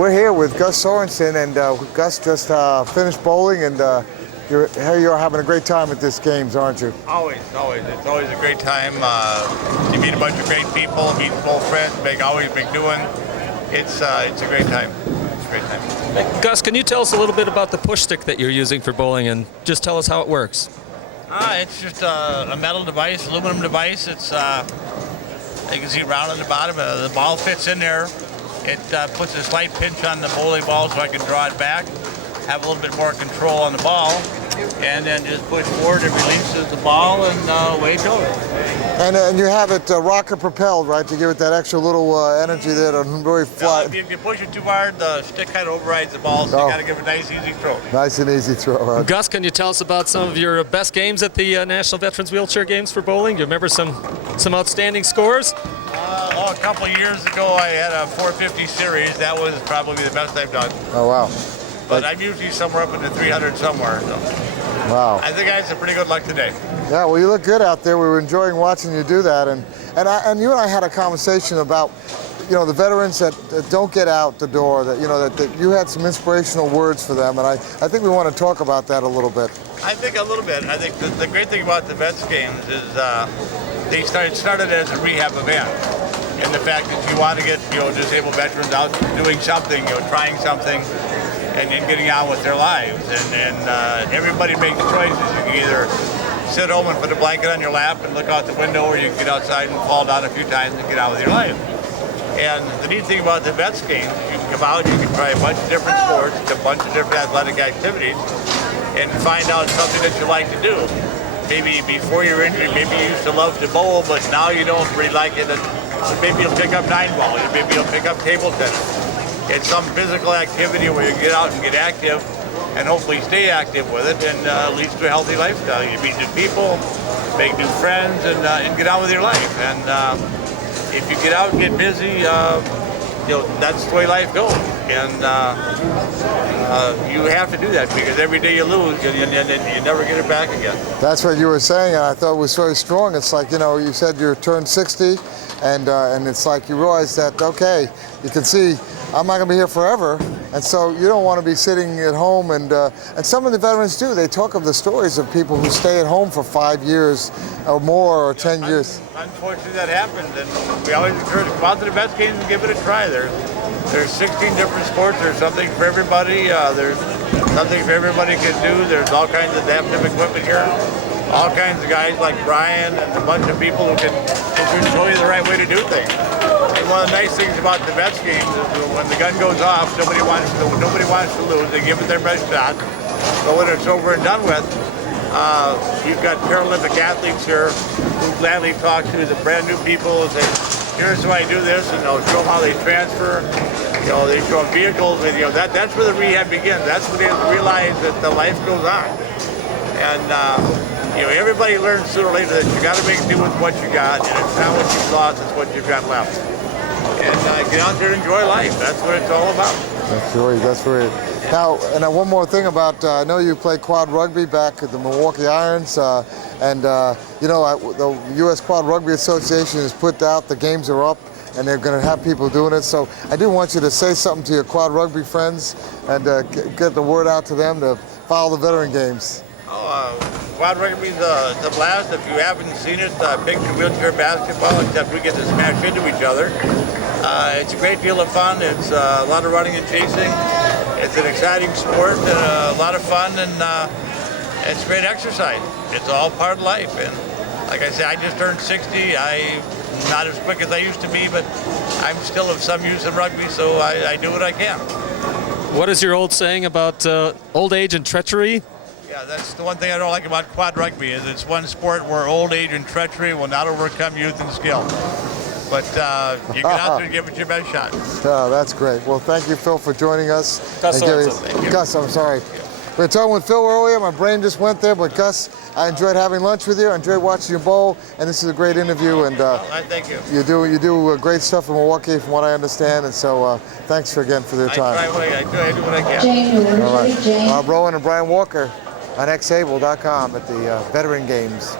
We're here with Gus Sorensen, and Gus just finished bowling, and here you are having a great time at this games, aren't you? Always. It's always a great time. You meet a bunch of great people, meet old friends, always been doing. It's a great time. It's a great time. Gus, can you tell us a little bit about the push stick that you're using for bowling, and just tell us how it works? It's just a metal device, aluminum device. It's you can see round on the bottom. The ball fits in there. It puts a slight pinch on the bowling ball so I can draw it back, have a little bit more control on the ball, and then just push forward. It releases the ball, and away it goes. And you have it rocket propelled, right, to give it that extra little energy there to really fly. If you push it too hard, the stick kind of overrides the ball, so you got to give it a nice, easy throw. Nice and easy throw. Right? Gus, can you tell us about some of your best games at the National Veterans Wheelchair Games for bowling? You remember some outstanding scores? A couple of years ago, I had a 450 series. That was probably the best I've done. Oh, wow. But I'm usually somewhere up in the 300 somewhere. So. Wow. I think I had some pretty good luck today. Yeah, well, you look good out there. We were enjoying watching you do that. And you and I had a conversation about, the veterans that don't get out the door, that you had some inspirational words for them. And I think we want to talk about that a little bit. I think a little bit. I think the great thing about the Vets Games is they started as a rehab event. And the fact that you want to get, disabled veterans out doing something, trying something, and getting on with their lives. And everybody makes choices. You can either sit home and put a blanket on your lap and look out the window, or you can get outside and fall down a few times and get on with your life. And the neat thing about the Vets Games is you can come out, you can try a bunch of different sports, a bunch of different athletic activities, and find out something that you like to do. Maybe before your injury, maybe you used to love to bowl, but now you don't really like it. Maybe you'll pick up 9-ball, maybe you'll pick up table tennis. It's some physical activity where you get out and get active and hopefully stay active with it, and leads to a healthy lifestyle. You meet new people, make new friends, and get on with your life. And if you get out and get busy, that's the way life goes. And you have to do that, because every day you lose, you never get it back again. That's what you were saying, and I thought it was very strong. It's like, you said you turned 60, and it's like you realize that, okay, you can see I'm not going to be here forever, and so you don't want to be sitting at home. And some of the veterans do. They talk of the stories of people who stay at home for 5 years or more, or 10 years. Unfortunately, that happens, and we always encourage to come out to the Vets Games and give it a try. There's 16 different sports. There's something for everybody. There's something for everybody can do. There's all kinds of adaptive equipment here. All kinds of guys like Brian and a bunch of people who can show you the right way to do things. And one of the nice things about the Vets Games is when the gun goes off, nobody wants to lose. They give it their best shot. So when it's over and done with, you've got Paralympic athletes here who gladly talk to the brand new people and say, here's how I do this, and they'll show them how they transfer. They show them vehicles, and that's where the rehab begins. That's when they realize that the life goes on. And everybody learns sooner or later that you got to make do with what you got, and it's not what you've lost, it's what you've got left. And get out there and enjoy life. That's what it's all about. That's great. Now, and one more thing about, I know you played quad rugby back at the Milwaukee Irons, the U.S. Quad Rugby Association has put out, the games are up, and they're going to have people doing it. So I do want you to say something to your quad rugby friends and get the word out to them to follow the Veteran Games. Quad rugby is a blast. If you haven't seen it, picture wheelchair basketball, except we get to smash into each other. It's a great deal of fun. It's a lot of running and chasing. It's an exciting sport, a lot of fun, and it's great exercise. It's all part of life. And like I said, I just turned 60. I'm not as quick as I used to be, but I'm still of some use in rugby, so I do what I can. What is your old saying about old age and treachery? Yeah, that's the one thing I don't like about quad rugby, is it's one sport where old age and treachery will not overcome youth and skill. But you get out there and give it your best shot. Oh, that's great. Well, thank you, Phil, for joining us. Gus Sorensen. Gus, I'm sorry. We were talking with Phil earlier. My brain just went there. But Gus, I enjoyed having lunch with you. I enjoyed watching you bowl. And this is a great interview. And I thank you. You do great stuff in Milwaukee, from what I understand. And so thanks again for their time. I do what I can. All right. Bob Rowan and Brian Walker on xable.com at the Veteran Games.